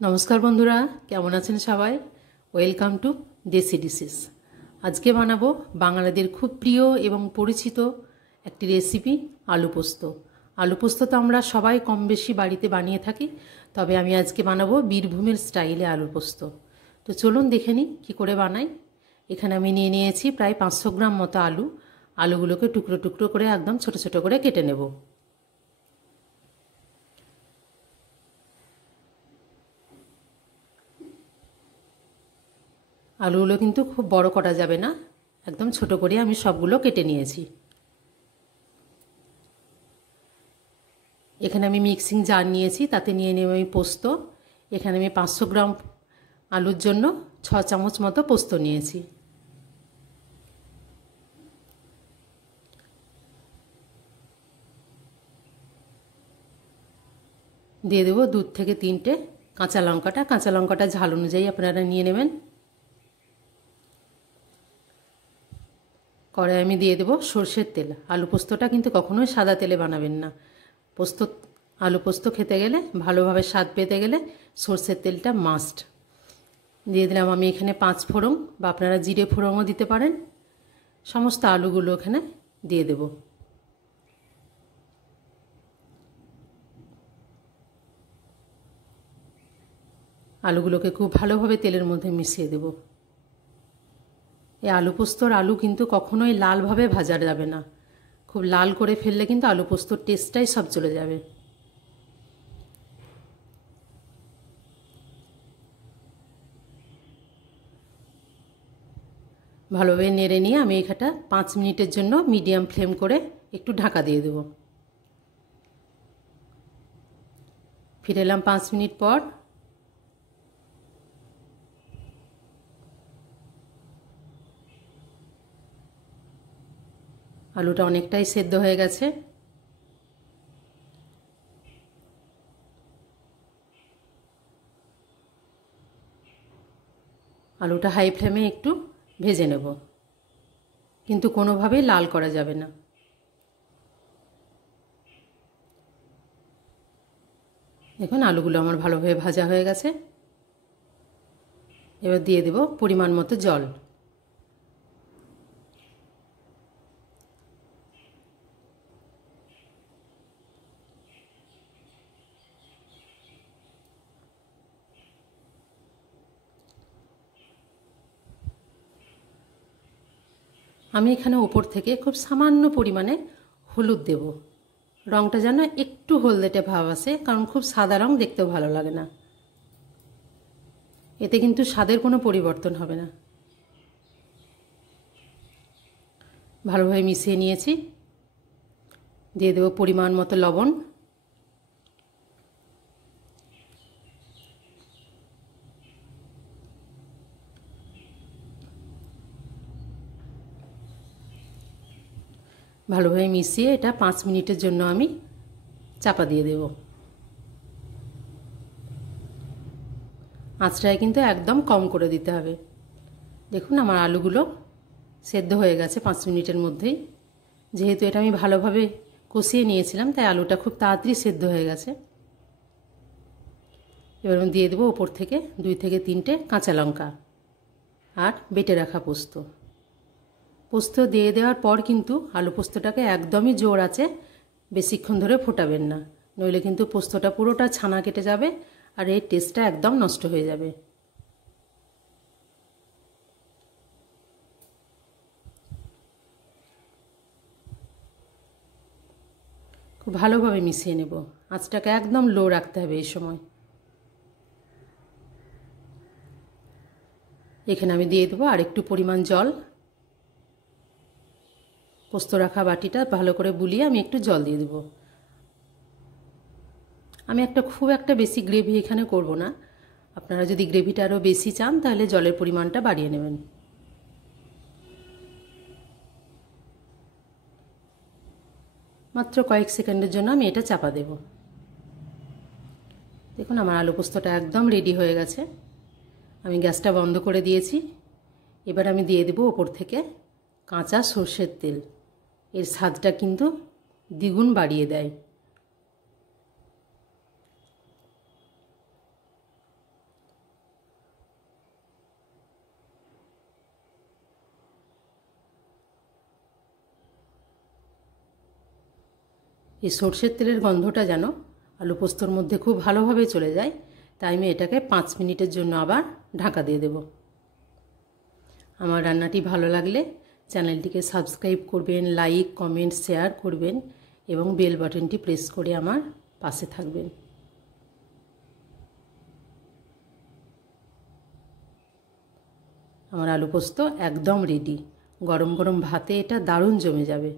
নমস্কার বন্ধুরা, কেমন আছেন সবাই? ওয়েলকাম টু দেশি ডিশেস। আজকে বানাবো বাঙালিদের খুব প্রিয় এবং পরিচিত একটি রেসিপি, আলু পোস্ত। আলু পোস্ত তো আমরা সবাই কম বেশি বাড়িতে বানিয়ে থাকি, তবে আমি আজকে বানাবো বীরভূমের স্টাইলে আলু পোস্ত। তো চলুন দেখে নিই কী করে বানাই। এখানে আমি নিয়ে নিয়েছি প্রায় 500 গ্রাম মতো আলু। আলুগুলোকে টুকরো টুকরো করে একদম ছোট ছোট করে কেটে নেব। আলুগুলো কিন্তু খুব বড় করা যাবে না, একদম ছোট করে আমি সবগুলো কেটে নিয়েছি। এখানে আমি মিক্সিং জার নিয়েছি, তাতে নিয়ে নেব আমি পোস্ত। এখানে আমি 500 গ্রাম আলুর জন্য 6 চামচ মতো পোস্ত নিয়েছি। দিয়ে দেবো 2 থেকে 3টে কাঁচা লঙ্কাটা। কাঁচা লঙ্কাটা ঝাল অনুযায়ী আপনারা নিয়ে নেবেন। কড়াই আমি দিয়ে দেবো সর্ষের তেল। আলু পোস্তটা কিন্তু কখনোই সাদা তেলে বানাবেন না। আলু পোস্ত খেতে গেলে, ভালোভাবে স্বাদ পেতে গেলে সর্ষের তেলটা মাস্ট। দিয়ে দিলাম আমি এখানে 5 ফোড়ন, বা আপনারা জিরে ফোড়নও দিতে পারেন। সমস্ত আলুগুলো এখানে দিয়ে দেব। আলুগুলোকে খুব ভালোভাবে তেলের মধ্যে মিশিয়ে দেব। এই আলু পোস্তর আলু কিন্তু কখনোই লালভাবে ভাজা যাবে না। খুব লাল করে ফেললে কিন্তু আলু পোস্তর টেস্টটাই সব চলে যাবে। ভালোভাবে নেড়ে নিয়ে আমি এখানটা 5 মিনিটের জন্য মিডিয়াম ফ্লেম করে একটু ঢাকা দিয়ে দেব। ফিরে এলাম 5 মিনিট পর। আলুটা অনেকটাই সেদ্ধ হয়ে গেছে। আলুটা হাই ফ্লেমে একটু ভেজে নেব, কিন্তু কোনোভাবেই লাল করা যাবে না। দেখুন আলুগুলো আমার ভালোভাবে ভাজা হয়ে গেছে। এবার দিয়ে দেব পরিমাণ মতো জল। আমি এখানে ওপর থেকে খুব সামান্য পরিমাণে হলুদ দেব। রঙটা যেন একটু হলদেটে ভাব আসে, কারণ খুব সাদা রঙ দেখতেও ভালো লাগে না। এতে কিন্তু স্বাদের কোনো পরিবর্তন হবে না। ভালোভাবে মিশিয়ে নিয়েছি। দিয়ে দেব পরিমাণ মতো লবণ। ভালোভাবে মিশিয়ে এটা 5 মিনিটের জন্য আমি চাপা দিয়ে দেব। আঁচটায় কিন্তু একদম কম করে দিতে হবে। দেখুন আমার আলুগুলো সেদ্ধ হয়ে গেছে 5 মিনিটের মধ্যেই। যেহেতু এটা আমি ভালোভাবে কষিয়ে নিয়েছিলাম, তাই আলুটা খুব তাড়াতাড়ি সেদ্ধ হয়ে গেছে। এবার আমি দিয়ে দেবো ওপর থেকে 2 থেকে 3টে কাঁচা লঙ্কা আর বেটে রাখা পোস্ত। পোস্ত দিয়ে দেওয়ার পর কিন্তু আলু পোস্তটাকে একদমই জোর আছে বেশিক্ষণ ধরে ফোটাবেন না, নইলে কিন্তু পোস্তটা পুরোটা ছানা কেটে যাবে আর এর টেস্টটা একদম নষ্ট হয়ে যাবে। খুব ভালোভাবে মিশিয়ে নেব। আঁচটাকে একদম লো রাখতে হবে এই সময়। এখানে আমি দিয়ে দেবো আর একটু পরিমাণ জল। পোস্ত রাখা বাটিটা ভালো করে বুলিয়ে আমি একটু জল দিয়ে দেবো। আমি খুব একটা বেশি গ্রেভি এখানে করব না। আপনারা যদি গ্রেভিটা আরও বেশি চান তাহলে জলের পরিমাণটা বাড়িয়ে নেবেন। মাত্র কয়েক সেকেন্ডের জন্য আমি এটা চাপা দেব। দেখুন আমার আলু পোস্তটা একদম রেডি হয়ে গেছে। আমি গ্যাসটা বন্ধ করে দিয়েছি। এবার আমি দিয়ে দেব ওপর থেকে কাঁচা সর্ষের তেল। এর স্বাদটা কিন্তু দ্বিগুণ বাড়িয়ে দেয়। এই সর্ষের তেলের গন্ধটা যেন আলু পোস্তর মধ্যে খুব ভালোভাবে চলে যায়, তাই আমি এটাকে 5 মিনিটের জন্য আবার ঢাকা দিয়ে দেব। আমার রান্নাটি ভালো লাগলে চ্যানেলটিকে সাবস্ক্রাইব করবেন, লাইক, কমেন্ট, শেয়ার করবেন এবং বেল বাটনটি প্রেস করে আমার পাশে থাকবেন। আমার আলু পোস্ত একদম রেডি। গরম গরম ভাতে এটা দারুণ জমে যাবে।